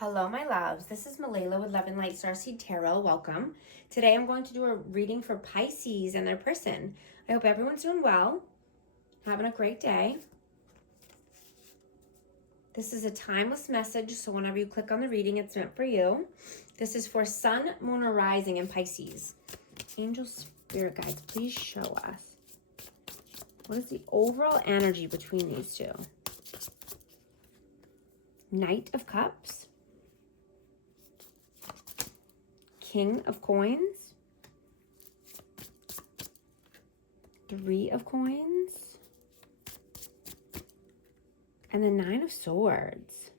Hello, my loves. This is Malayla with Love and Light Starseed Tarot. Welcome. Today I'm going to do a reading for Pisces and their person. I hope everyone's doing well, having a great day. This is a timeless message, so whenever you click on the reading, it's meant for you. This is for Sun, Moon, or Rising in Pisces. Angel Spirit Guides, please show us. What is the overall energy between these two? Knight of Cups. King of Coins. Three of Coins. And the Nine of Swords.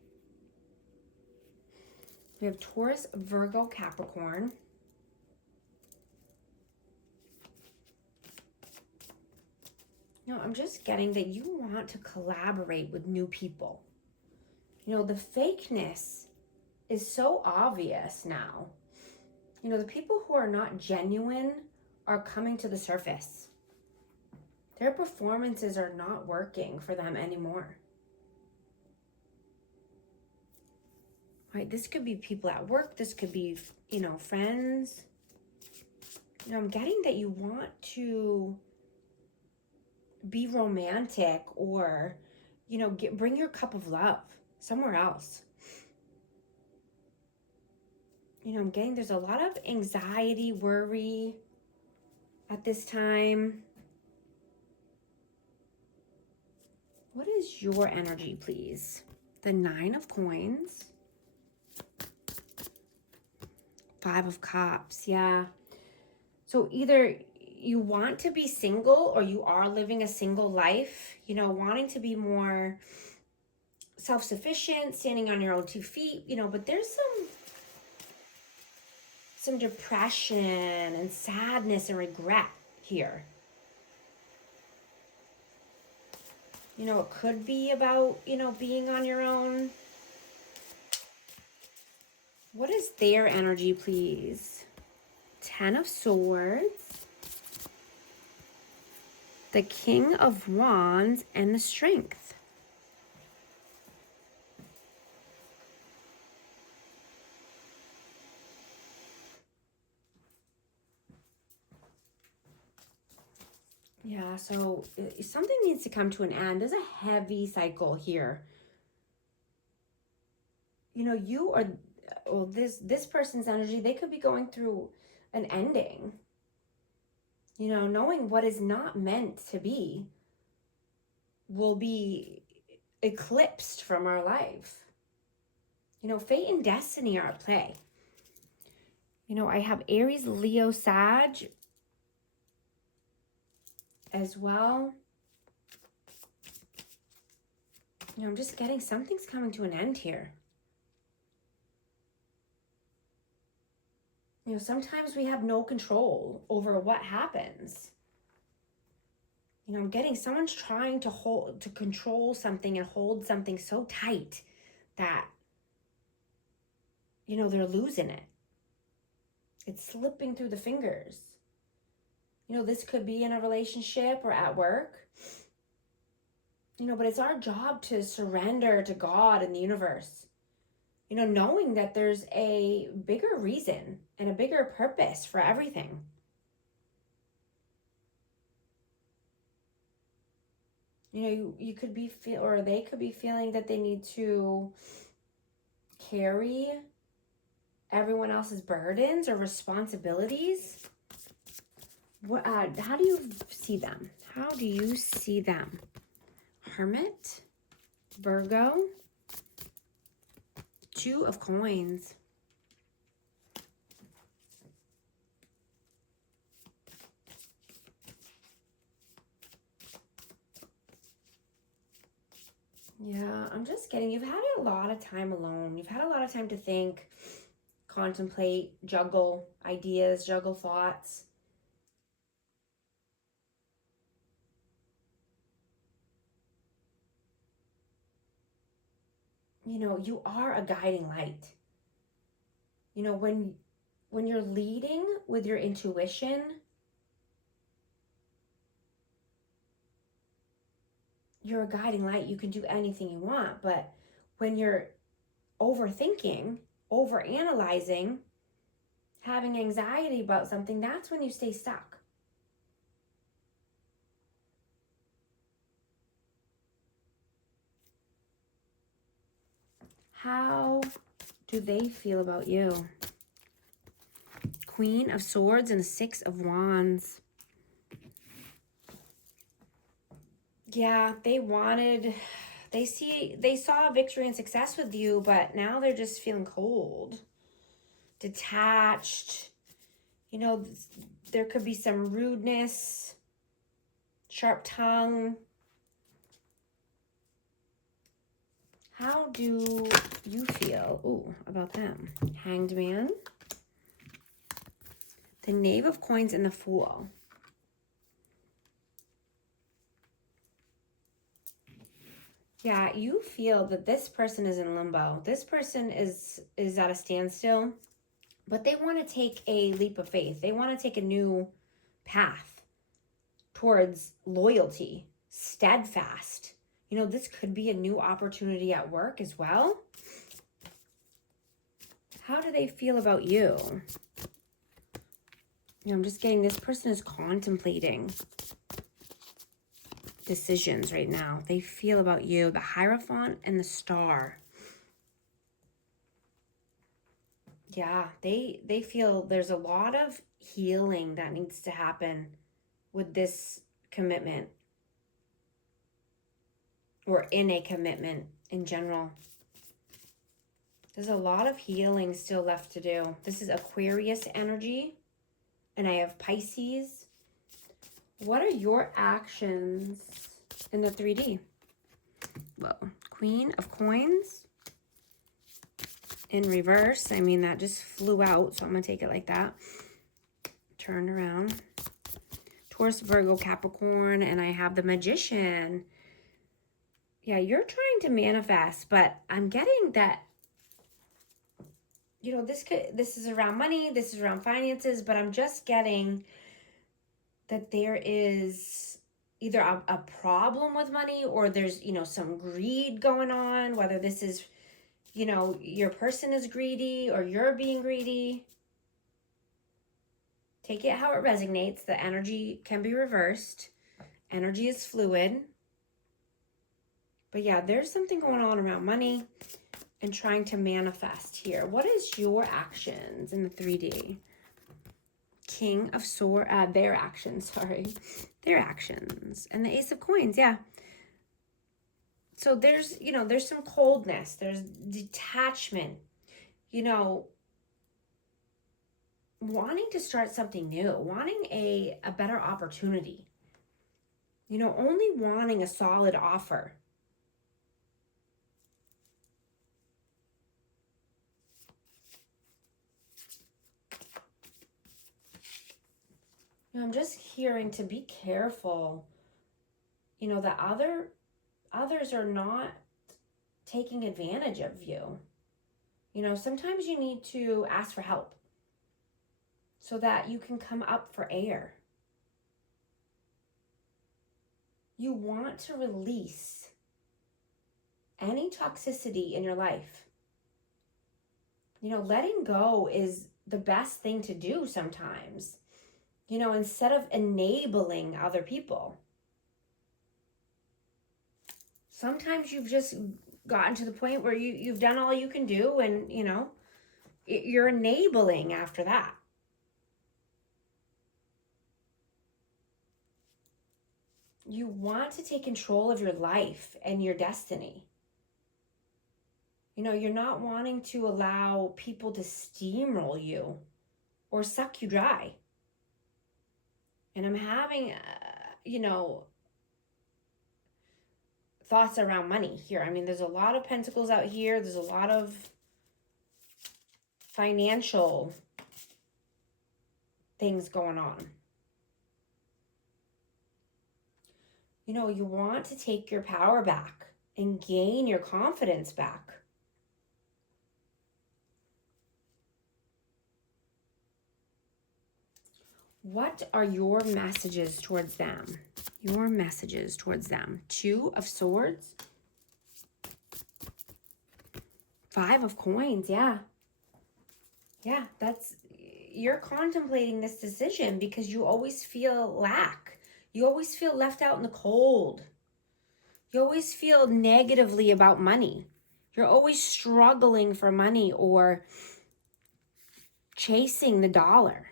We have Taurus, Virgo, Capricorn. No, I'm just getting that you want to collaborate with new people. You know, the fakeness is so obvious now. You know, the people who are not genuine are coming to the surface. Their performances are not working for them anymore. Right? This could be people at work. This could be, friends. You know, I'm getting that you want to be romantic or, bring your cup of love somewhere else. You know, I'm getting there's a lot of anxiety, worry at this time. What is your energy, please? The Nine of Coins. Five of Cups, yeah. So either you want to be single or you are living a single life, wanting to be more self-sufficient, standing on your own 2 feet, but there's some depression and sadness and regret here. It could be about, being on your own. What is their energy, please? Ten of Swords, the King of Wands, and the Strength. Yeah, so something needs to come to an end. There's a heavy cycle here. You are, well, this person's energy, they could be going through an ending. Knowing what is not meant to be will be eclipsed from our life. Fate and destiny are at play. I have Aries, Leo, Sag as well. I'm just getting something's coming to an end here. Sometimes we have no control over what happens. I'm getting someone's trying to control something and hold something so tight that, they're losing it. It's slipping through the fingers. This could be in a relationship or at work. But it's our job to surrender to God and the universe. Knowing that there's a bigger reason and a bigger purpose for everything. You could be or they could be feeling that they need to carry everyone else's burdens or responsibilities. How do you see them? How do you see them? Hermit, Virgo, Two of Coins. Yeah, I'm just getting, you've had a lot of time alone. You've had a lot of time to think, contemplate, juggle ideas, juggle thoughts. You are a guiding light. When you're leading with your intuition, you're a guiding light. You can do anything you want. But when you're overthinking, overanalyzing, having anxiety about something, that's when you stay stuck. How do they feel about you? Queen of Swords and the Six of Wands. Yeah, they saw victory and success with you, but now they're just feeling cold, detached. You know, there could be some rudeness, sharp tongue. How do you feel about them? Hanged Man, the Knave of Coins, and the Fool. Yeah, you feel that this person is in limbo. This person is at a standstill, but they want to take a leap of faith. They want to take a new path towards loyalty, steadfast. You know, this could be a new opportunity at work as well. How do they feel about you? You know, I'm just getting this person is contemplating decisions right now. They feel about you, the Hierophant and the Star. Yeah, they feel there's a lot of healing that needs to happen with this commitment, or in a commitment in general. There's a lot of healing still left to do. This is Aquarius energy, and I have Pisces. What are your actions in the 3D? Well, Queen of Coins in reverse. I mean, that just flew out, so I'm going to take it like that. Turn around. Taurus, Virgo, Capricorn, and I have the Magician. Yeah, you're trying to manifest, but I'm getting that, you know, this is around money, this is around finances, but I'm just getting that there is either a problem with money, or there's, you know, some greed going on, whether this is, you know, your person is greedy or you're being greedy. Take it how it resonates. The energy can be reversed. Energy is fluid. But yeah, there's something going on around money and trying to manifest here. What is your actions in the 3D? King of Swords, their actions, their actions. And the Ace of Coins, yeah. So there's, you know, there's some coldness, there's detachment, you know, wanting to start something new, wanting a better opportunity, you know, only wanting a solid offer. You know, I'm just hearing to be careful, you know, that others are not taking advantage of you. You know, sometimes you need to ask for help so that you can come up for air. You want to release any toxicity in your life. You know, letting go is the best thing to do sometimes, you know, instead of enabling other people. Sometimes you've just gotten to the point where you've done all you can do, and, you know, you're enabling after that. You want to take control of your life and your destiny. You know, you're not wanting to allow people to steamroll you or suck you dry. And I'm having, you know, thoughts around money here. I mean, there's a lot of pentacles out here. There's a lot of financial things going on. You know, you want to take your power back and gain your confidence back. What are your messages towards them? Your messages towards them. Two of Swords. 5 of coins, yeah. Yeah, you're contemplating this decision because you always feel lack. You always feel left out in the cold. You always feel negatively about money. You're always struggling for money or chasing the dollar.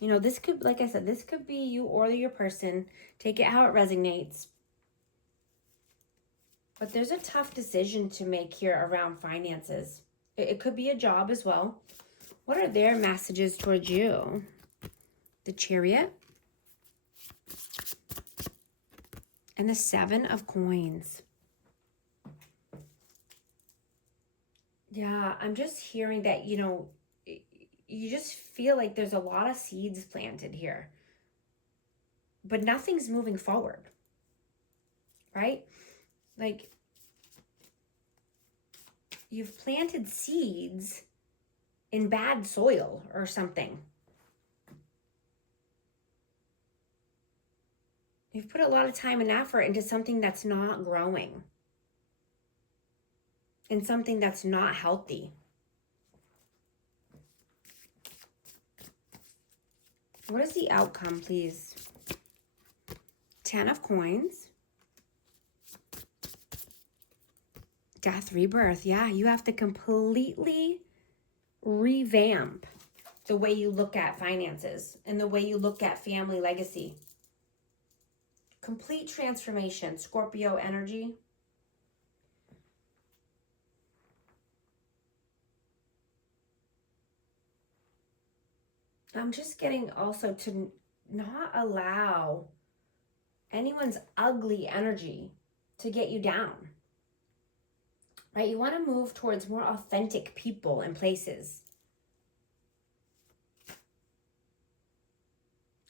You know, this could, like I said, this could be you or your person. Take it how it resonates. But there's a tough decision to make here around finances. It could be a job as well. What are their messages towards you? The Chariot. And the 7 of coins. Yeah, I'm just hearing that, you know, you just feel like there's a lot of seeds planted here. But nothing's moving forward. Right? Like, you've planted seeds in bad soil or something. You've put a lot of time and effort into something that's not growing. And something that's not healthy. What is the outcome, please? 10 of coins. Death, rebirth. Yeah, you have to completely revamp the way you look at finances and the way you look at family legacy. Complete transformation, Scorpio energy. I'm just getting also to not allow anyone's ugly energy to get you down. Right? You want to move towards more authentic people and places.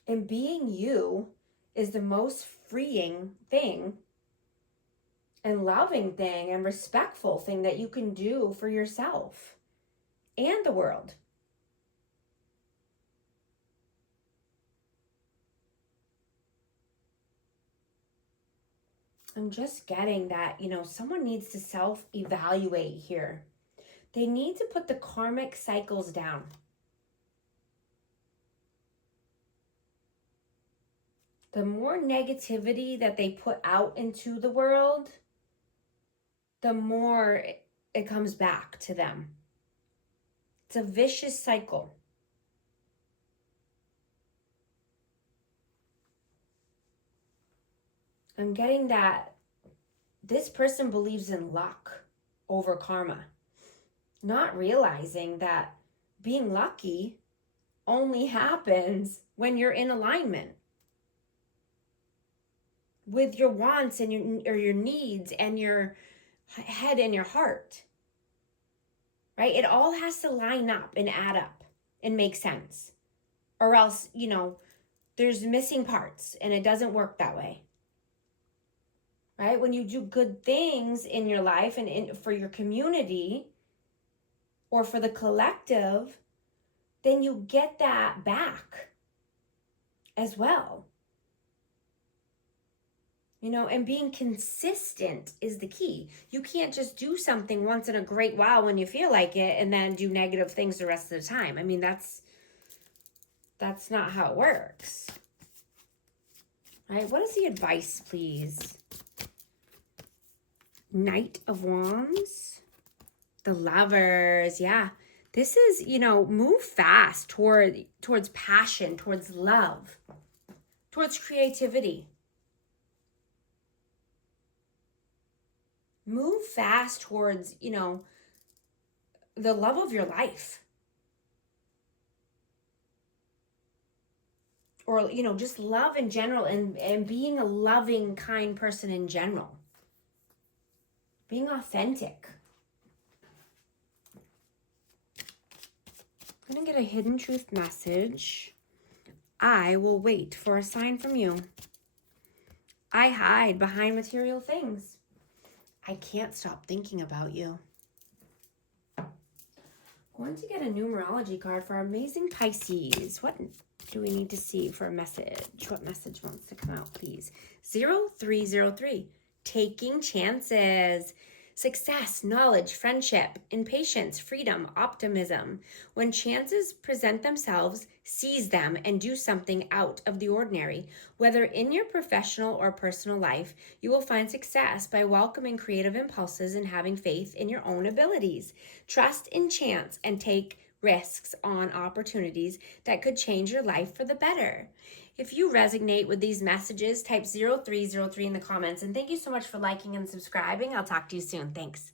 And being you is the most freeing thing and loving thing and respectful thing that you can do for yourself and the world. I'm just getting that, you know, someone needs to self-evaluate here. They need to put the karmic cycles down. The more negativity that they put out into the world, the more it comes back to them. It's a vicious cycle. I'm getting that this person believes in luck over karma, not realizing that being lucky only happens when you're in alignment with your wants and your needs and your head and your heart. Right? It all has to line up and add up and make sense. Or else, you know, there's missing parts and it doesn't work that way. Right? When you do good things in your life and for your community or for the collective, then you get that back as well. You know, and being consistent is the key. You can't just do something once in a great while when you feel like it and then do negative things the rest of the time. I mean, that's not how it works. Right? What is the advice, please? Knight of Wands. The Lovers. Yeah. This is, you know, move fast towards passion, towards love, towards creativity. Move fast towards, you know, the love of your life. Or, you know, just love in general and being a loving, kind person in general. Being authentic. I'm going to get a hidden truth message. I will wait for a sign from you. I hide behind material things. I can't stop thinking about you. Going to get a numerology card for our amazing Pisces. What do we need to see for a message? What message wants to come out, please? 0303. Taking chances. Success, knowledge, friendship, impatience, freedom, optimism. When chances present themselves, seize them and do something out of the ordinary. Whether in your professional or personal life, you will find success by welcoming creative impulses and having faith in your own abilities. Trust in chance and take risks on opportunities that could change your life for the better. If you resonate with these messages, type 0303 in the comments. And thank you so much for liking and subscribing. I'll talk to you soon. Thanks.